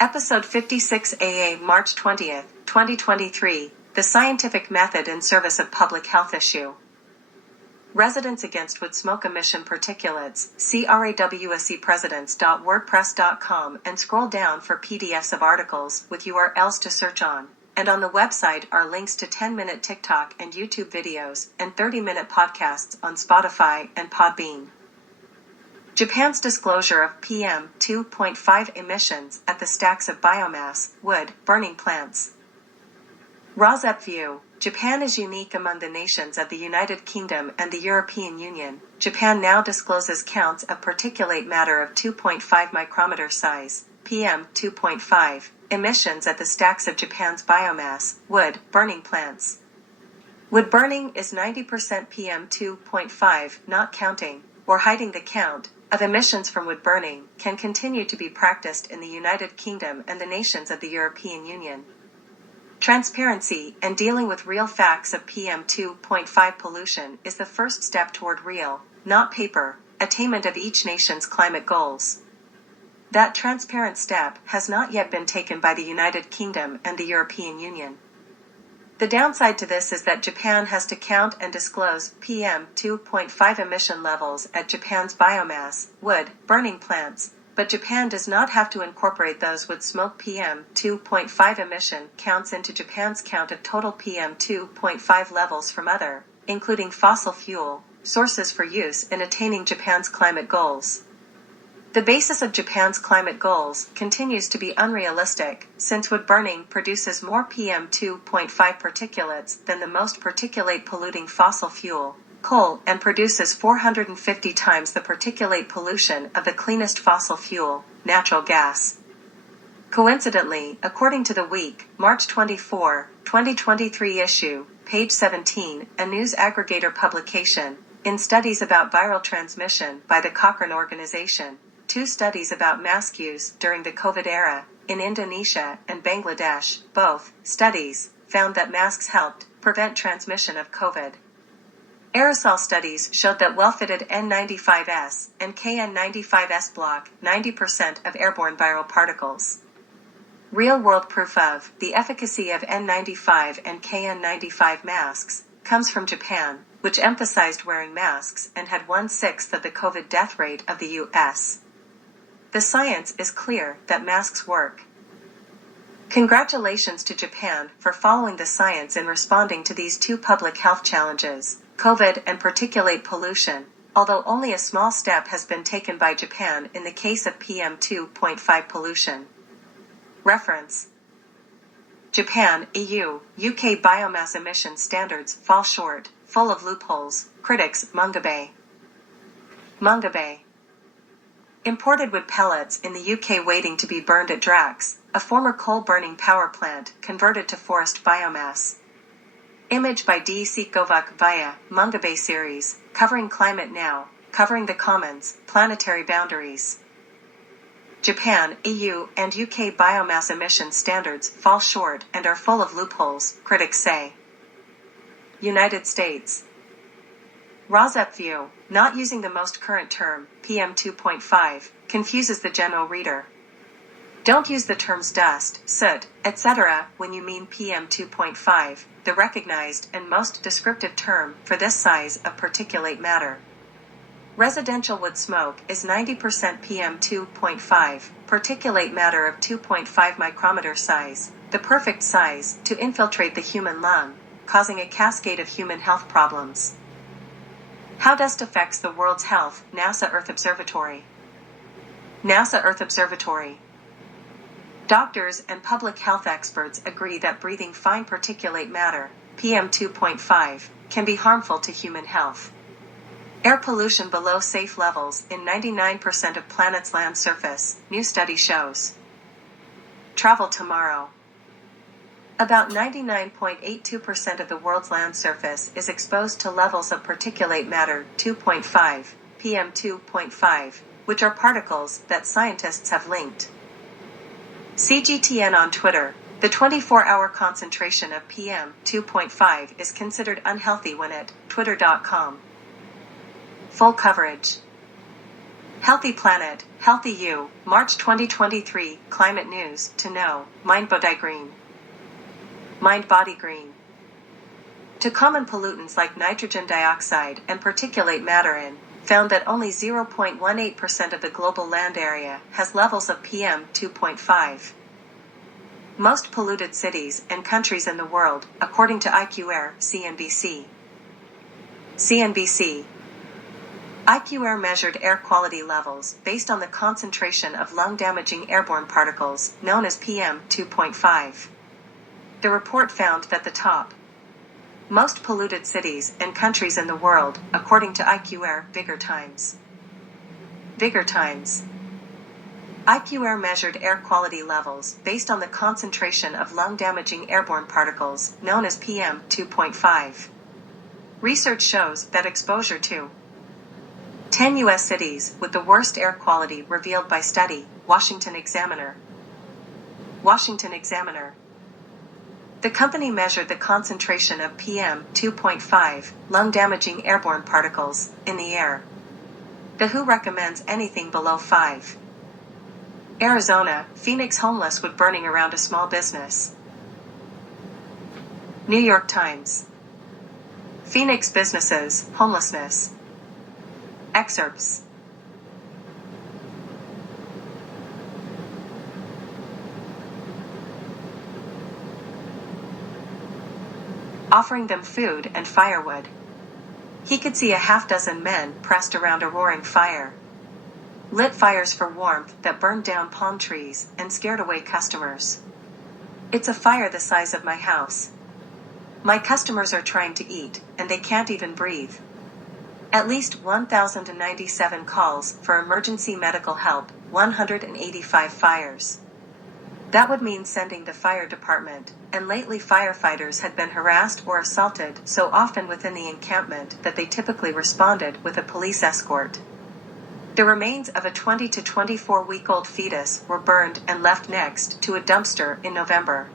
Episode 56 AA March 20th, 2023, The Scientific Method in Service of Public Health Issue. Residents Against Wood Smoke Emission Particulates, CRAWCpresidents.wordpress.com, and scroll down for PDFs of articles with URLs to search on. And on the website are links to 10-minute TikTok and YouTube videos and 30-minute podcasts on Spotify and Podbean. Japan's disclosure of PM 2.5 emissions at the stacks of biomass, wood, burning plants. Rosep view. Japan is unique among the nations of the United Kingdom and the European Union. Japan now discloses counts of particulate matter of 2.5 micrometer size, PM 2.5, emissions at the stacks of Japan's biomass, wood, burning plants. Wood burning is 90% PM 2.5, not counting, or hiding the count, of emissions from wood burning, can continue to be practiced in the United Kingdom and the nations of the European Union. Transparency and dealing with real facts of PM 2.5 pollution is the first step toward real, not paper, attainment of each nation's climate goals. That transparent step has not yet been taken by the United Kingdom and the European Union. The downside to this is that Japan has to count and disclose PM 2.5 emission levels at Japan's biomass, wood, burning plants, but Japan does not have to incorporate those wood smoke PM 2.5 emission counts into Japan's count of total PM 2.5 levels from other, including fossil fuel, sources for use in attaining Japan's climate goals. The basis of Japan's climate goals continues to be unrealistic, since wood burning produces more PM 2.5 particulates than the most particulate polluting fossil fuel, coal, and produces 450 times the particulate pollution of the cleanest fossil fuel, natural gas. Coincidentally, according to the week, March 24, 2023 issue, page 17, a news aggregator publication, in studies about viral transmission by the Cochrane Organization, 2 studies about mask use during the COVID era, in Indonesia and Bangladesh, both studies found that masks helped prevent transmission of COVID. Aerosol studies showed that well-fitted N95S and KN95S block 90% of airborne viral particles. Real-world proof of the efficacy of N95 and KN95 masks comes from Japan, which emphasized wearing masks and had 1/6 of the COVID death rate of the U.S. The science is clear that masks work. Congratulations to Japan for following the science in responding to these 2 public health challenges, COVID and particulate pollution, although only a small step has been taken by Japan in the case of PM 2.5 pollution. Reference: Japan, EU, UK biomass emission standards fall short, full of loopholes. Critics, Mungabe. Imported wood pellets in the UK waiting to be burned at Drax, a former coal-burning power plant converted to forest biomass. Image by D. Sikovac via Mungabe series, covering climate now, covering the commons, planetary boundaries. Japan, EU, and UK biomass emission standards fall short and are full of loopholes, critics say. United States. Rosep view, not using the most current term, PM 2.5, confuses the general reader. Don't use the terms dust, soot, etc. when you mean PM 2.5, the recognized and most descriptive term for this size of particulate matter. Residential wood smoke is 90% PM 2.5, particulate matter of 2.5 micrometer size, the perfect size to infiltrate the human lung, causing a cascade of human health problems. How dust affects the world's health. NASA Earth Observatory. NASA Earth Observatory. Doctors and public health experts agree that breathing fine particulate matter, PM 2.5, can be harmful to human health. Air pollution below safe levels in 99% of planet's land surface, new study shows. Travel tomorrow. About 99.82% of the world's land surface is exposed to levels of particulate matter 2.5, PM 2.5, which are particles that scientists have linked. CGTN on Twitter. The 24-hour concentration of PM 2.5 is considered unhealthy when at twitter.com. Full coverage. Healthy Planet. Healthy You, March 2023, Climate News, to know, Mind Body Green. Mind Body Green. To common pollutants like nitrogen dioxide and particulate matter found that only 0.18% of the global land area has levels of PM 2.5. Most polluted cities and countries in the world, according to IQAir, CNBC. IQAir measured air quality levels based on the concentration of lung-damaging airborne particles, known as PM 2.5. The report found that the top most polluted cities and countries in the world, according to IQAir, Vigor Times. IQAir measured air quality levels based on the concentration of lung-damaging airborne particles, known as PM 2.5. Research shows that exposure to 10 U.S. cities with the worst air quality revealed by study, Washington Examiner. The company measured the concentration of PM 2.5, lung-damaging airborne particles, in the air. The WHO recommends anything below 5. Arizona, Phoenix homeless wood burning around a small business. New York Times. Phoenix businesses, homelessness. Excerpts. Offering them food and firewood. He could see a half-dozen men pressed around a roaring fire. Lit fires for warmth that burned down palm trees and scared away customers. It's a fire the size of my house. My customers are trying to eat, and they can't even breathe. At least 1,097 calls for emergency medical help, 185 fires. That would mean sending the fire department, and lately firefighters had been harassed or assaulted so often within the encampment that they typically responded with a police escort. The remains of a 20 to 24-week-old fetus were burned and left next to a dumpster in November.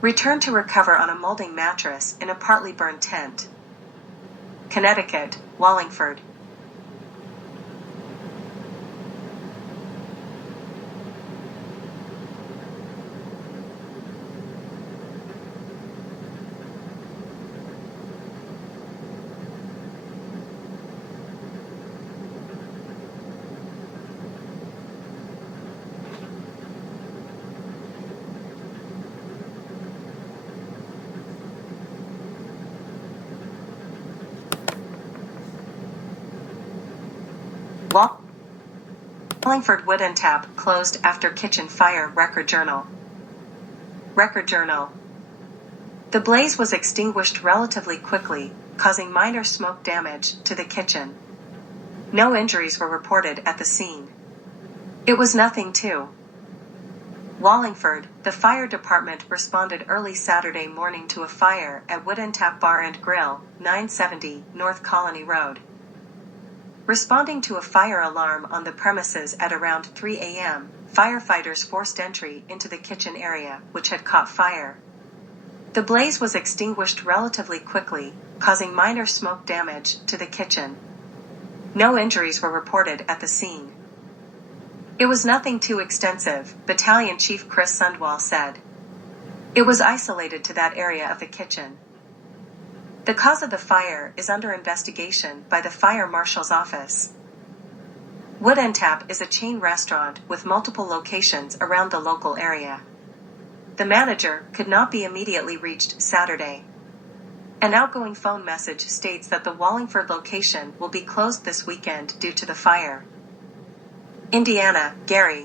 Returned to recover on a molding mattress in a partly burned tent. Connecticut, Wallingford. Wallingford Wooden Tap closed after kitchen fire. Record Journal. The blaze was extinguished relatively quickly, causing minor smoke damage to the kitchen. No injuries were reported at the scene. It was nothing to Wallingford. The fire department responded early Saturday morning to a fire at Wooden Tap Bar and Grill, 970 North Colony Road. Responding to a fire alarm on the premises at around 3 a.m., firefighters forced entry into the kitchen area, which had caught fire. The blaze was extinguished relatively quickly, causing minor smoke damage to the kitchen. No injuries were reported at the scene. It was nothing too extensive, Battalion Chief Chris Sundwall said. It was isolated to that area of the kitchen. The cause of the fire is under investigation by the Fire Marshal's office. Wooden Tap is a chain restaurant with multiple locations around the local area. The manager could not be immediately reached Saturday. An outgoing phone message states that the Wallingford location will be closed this weekend due to the fire. Indiana, Gary.